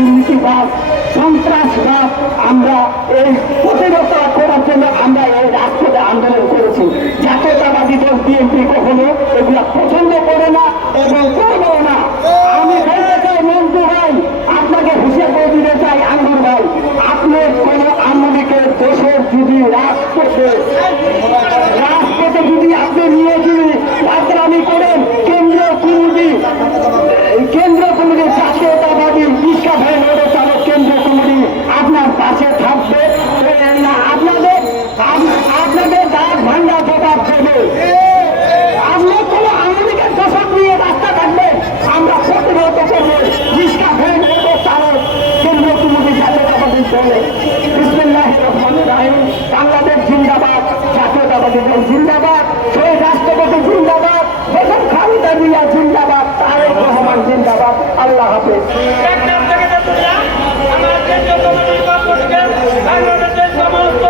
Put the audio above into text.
দুর্নীতিবাদ সন্ত্রাসবাদ আমরা এই প্রতিরোধ করার জন্য আমরা এই রাজপথে আন্দোলন করেছি। জাতীয়তাবাদী দল, বিএনপি কখনো এগুলা পছন্দ আপনাদের দাঁত ভাঙ্গা প্রকাশ করবে আপনি কোনো আওয়ামী দশক নিয়ে রাস্তা থাকবেন আমরা প্রতিহত করব। রিক্সা ভ্যান অটো চালক কেন্দ্রীয় কমিটি জাতীয়তাবাদী দলে। জিন্দাবাদ, জাতীয়তাবাদী জিন্দাবাদ সেই রাষ্ট্রপতি জিন্দাবাদ বেগম খালেদা জিয়া জিন্দাবাদ, তারেক জিন্দাবাদ। আল্লাহ হাফেজ। আমার জন্য বাংলাদেশের সমস্ত